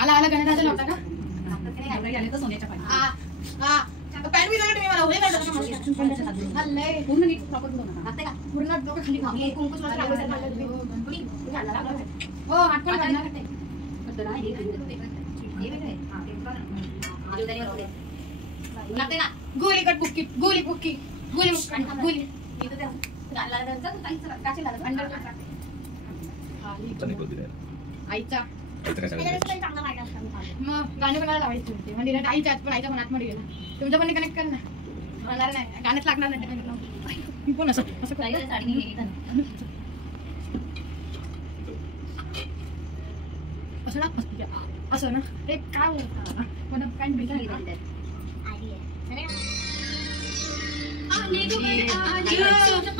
आला आला गणराज लावता का आले तर सोन्याच्या पाणी पॅन्ट बी लागत मला होय करता हल्लय पूर्ण नीट प्रॉपर बनवणार लागते का पूर्ण डोकं खाली खाली कुंकुच मात्र लागलं गणपती घालला लागला हो आठवण करणार ते करतो ना हे वेगळे हां ते बघा आजूबाजूला रोले लागते ना गोली कट बुक्की गोली बुक्की गोली बुक्की गोली इथं ते घालला जायचं ताईचं काचे घालत अंडर टाकते आईचा मग गाणं कोणाला लावायचं होते म्हणजे आईच्या पण आईच्या मनात मध्ये गेला तुमचं पण कनेक्ट कर ना होणार नाही गाणंच लागणार नाही मी पण असं असं साडी असं ना असं ना ते काय बोलता मला काय भेटा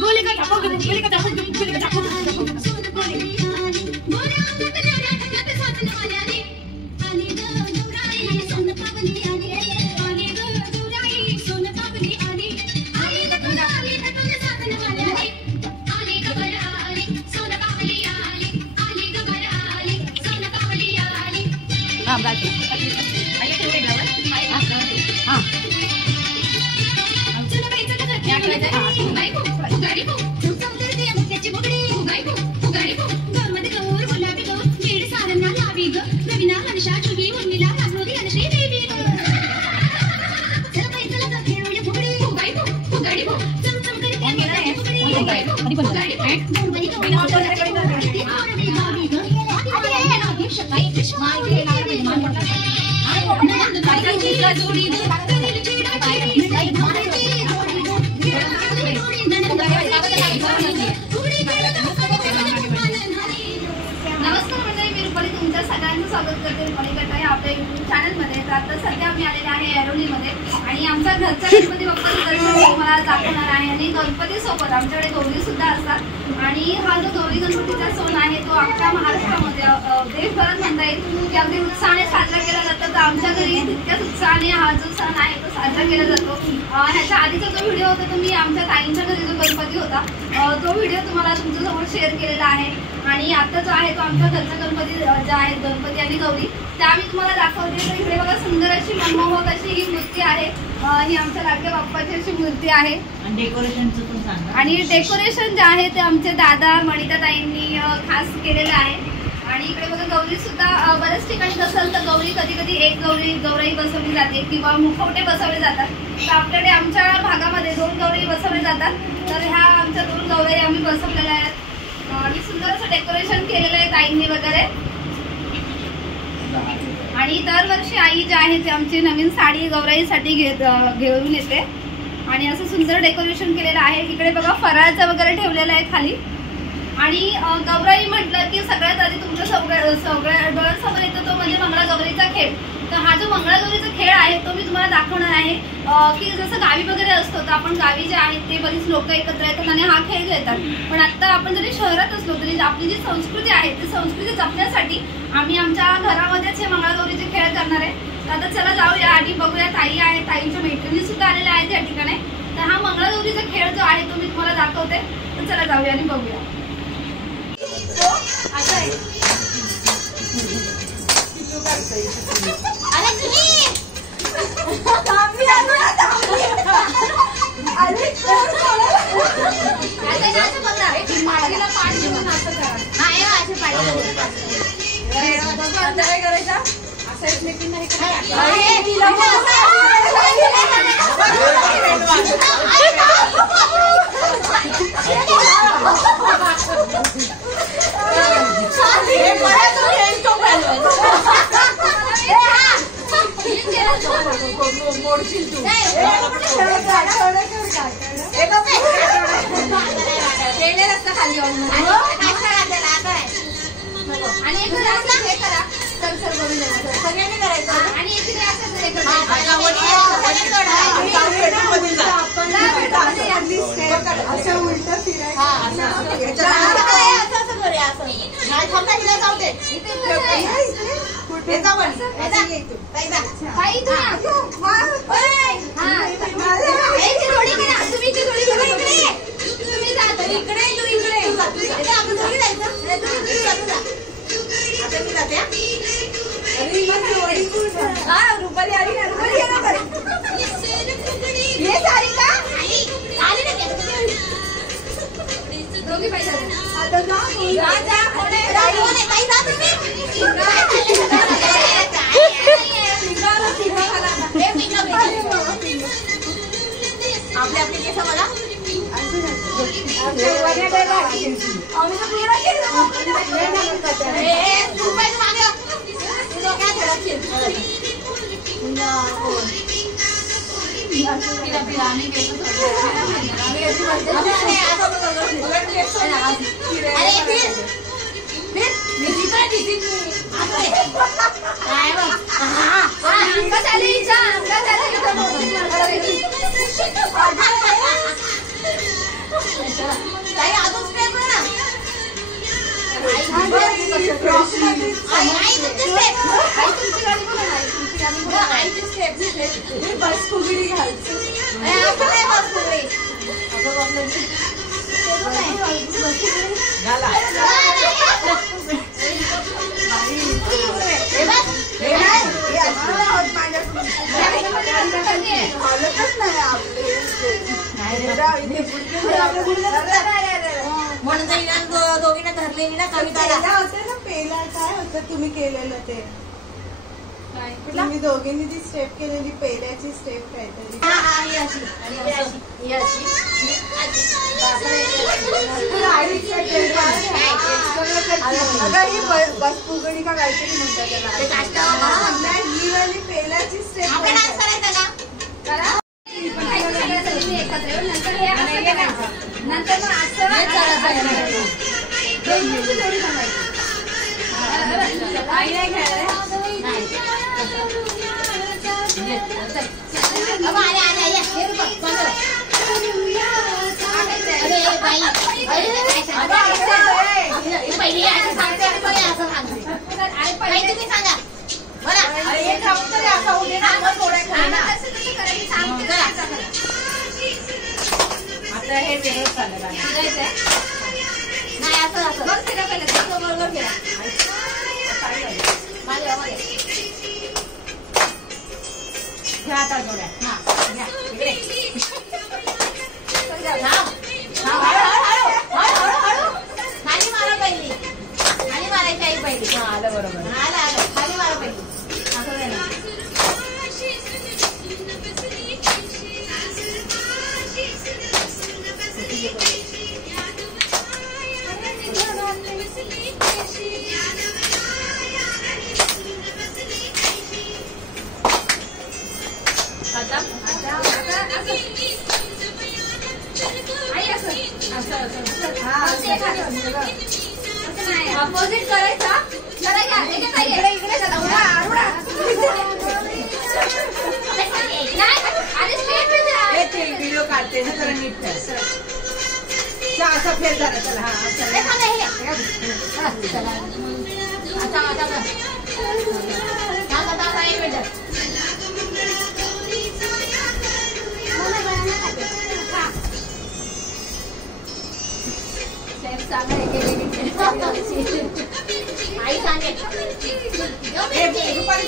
गोली का टाकू गोली का टाकू गोली का टाकू स्वागत करते रुपालीकट्टा या आपल्या YouTube चॅनलमध्ये। तर आता सध्या आम्ही आलेले आहे ऐरोलीमध्ये आणि आमचा घरचा गणपती बाप्पाचं दर्शन तुम्हाला दाखवणार आहे आणि गणपती सोबत आमच्याकडे गौरी सुद्धा असतात आणि हा जो गौरी गणपतीचा सण आहे तो अख्ख्या महाराष्ट्रामध्ये देशभरात म्हणता येईल की अगदी उत्साहाने साजरा केला जातो। तर सण आहे तो साजरा केला जातो। ह्याच्या आधीचा जो व्हिडिओ होता तो मी आमच्या ताईंच्या घरी जो गणपती होता तो व्हिडिओ तुम्हाला तुमच्यासमोर शेअर केलेला आहे। आणि आता जो आहे तो आमच्या घरचा गणपती जो आहे गणपती आणि गौरी त्या मी तुम्हाला दाखवते। तर इकडे बघा सुंदर अशी मनमोहक अशी ही मूर्ती आहे। ही आमच्या लाडक्या बाप्पाची अशी मूर्ती आहे। आणि डेकोरेशन जे आहे ते आमचे दादा मणिता ताईंनी खास केलेलं आहे। आणि इकडे बघा गौरी सुद्धा बऱ्याच ठिकाणी असेल तर गौरी कधी कधी एक गौराई बसवली जाते किंवा मुखवटे बसवले जातात। तर आपल्याकडे आमच्या भागामध्ये 2 गौरी बसवले जातात। तर ह्या आमच्या 2 गौराई आम्ही बसवलेल्या आहेत आणि सुंदर असं डेकोरेशन केलेलं आहे ताईंनी वगैरे। आणि दरवर्षी आई जी आहे ती आमची नवीन साडी गौराईसाठी घेऊन येते आणि असं सुंदर डेकोरेशन केलेलं आहे। इकडे बघा फराळाचं वगैरे ठेवलेलं आहे खाली। आणि गौराई म्हटलं की सगळ्यात आधी तुमच्या सगळ्या डोळ्यासमोर येतो तो म्हणजे मंगळागौरीचा खेळ। तर हा जो मंगळागौरीचा खेळ आहे तो मी तुम्हाला दाखवणार आहे की जसं गावी वगैरे असतो तर आपण गावी जे आहेत ते बरीच लोक एकत्र येतात आणि हा खेळ खेळतात। पण आता आपण जरी शहरात असलो तरी आपली जी संस्कृती आहे ती संस्कृती जपण्यासाठी आम्ही आमच्या घरामध्येच हे मंगळागौरीचे खेळ करणार आहे। तर आता चला जाऊया आणि बघूया। ताई आहे, ताईंच्या मैत्रिणी सुद्धा आलेल्या आहेत या ठिकाणी। तर हा मंगळागौरीचा खेळ जो आहे तो मी तुम्हाला दाखवते। तर चला जाऊया आणि बघूया। दोघींना धरलेली ना कविता पेला काय होतं तुम्ही केलेलं ते तुम्ही दोघींनी ती स्टेप केलेली पेल्याची स्टेप काहीतरी अगं ही बस फुगडी का काहीतरी म्हणतात त्याला ही वाली पेल्याची स्टेप नंतर सांगा उद्या ना थोडं खा ना. आता हे वेगळंच चाललं नाही असं असं बघ फिरा पहिलं बरोबर फिरा घ्या आता जोड्या. हा घ्या इकडे हळू खाली मारा पहिली खाली मारायची आई पहिली. हा आलं बरोबर आलं आलं खाली मारा पहिली असं नाही ना. अपोजिट करायचा जरा घ्या इकडे इकडे व्हिडिओ काढते ना जरा नीट असं फेर झालं. चला हा आई सांगे रुपाली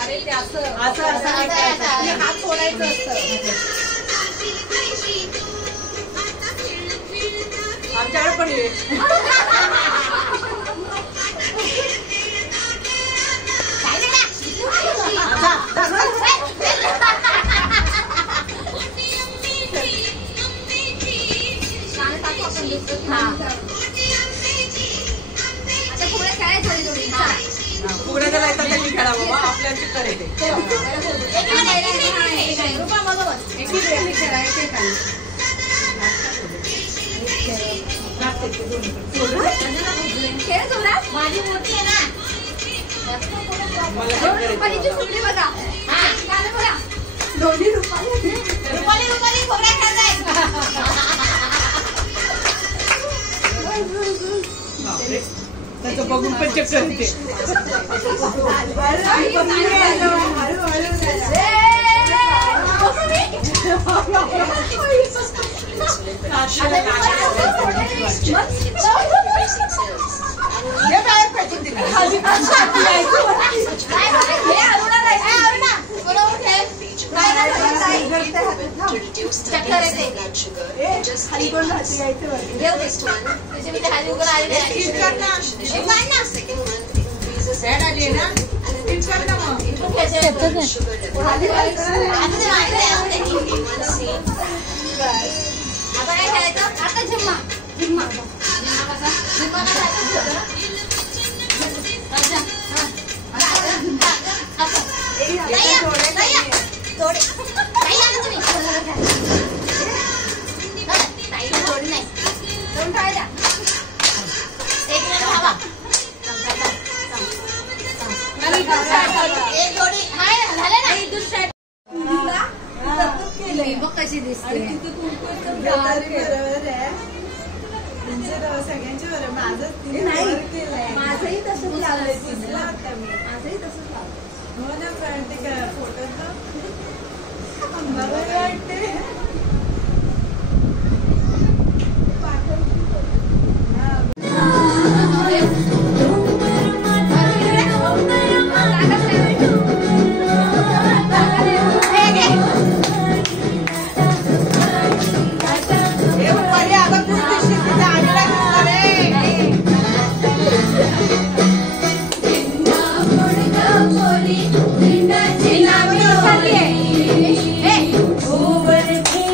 अरे ते असं हात सोडायचं असतं. आमच्याकडे पण ये फुगड्याला येतात त्यांनी खेळा बाबा आपल्या चित्तर येते. माझी मोठी आहे ना. रुपालीची फुगडी बघा. दोन्ही रुपाली रुपाली खोबऱ्या खाताय. त्याचं बघून पण चक्कर येते. चक्कर येते. खाली कोण आता काय करायचं. आता झिम्मा झिम्मा झिम्मा कशी दिसते. सगळ्यांच्या बरोबर माझंही तसंच लावलं. माझंही तसंच लावलं. हो ना पण ते फोटोत वाटते. Over the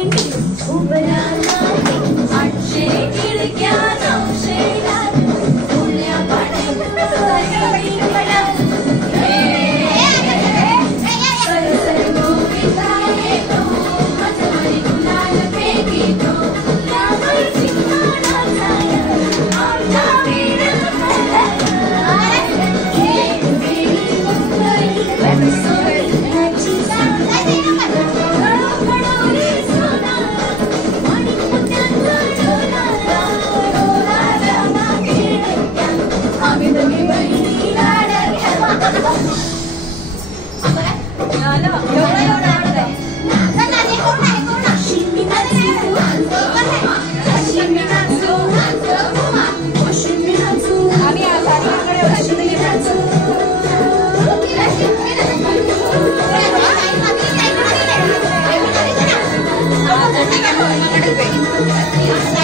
100 रुपये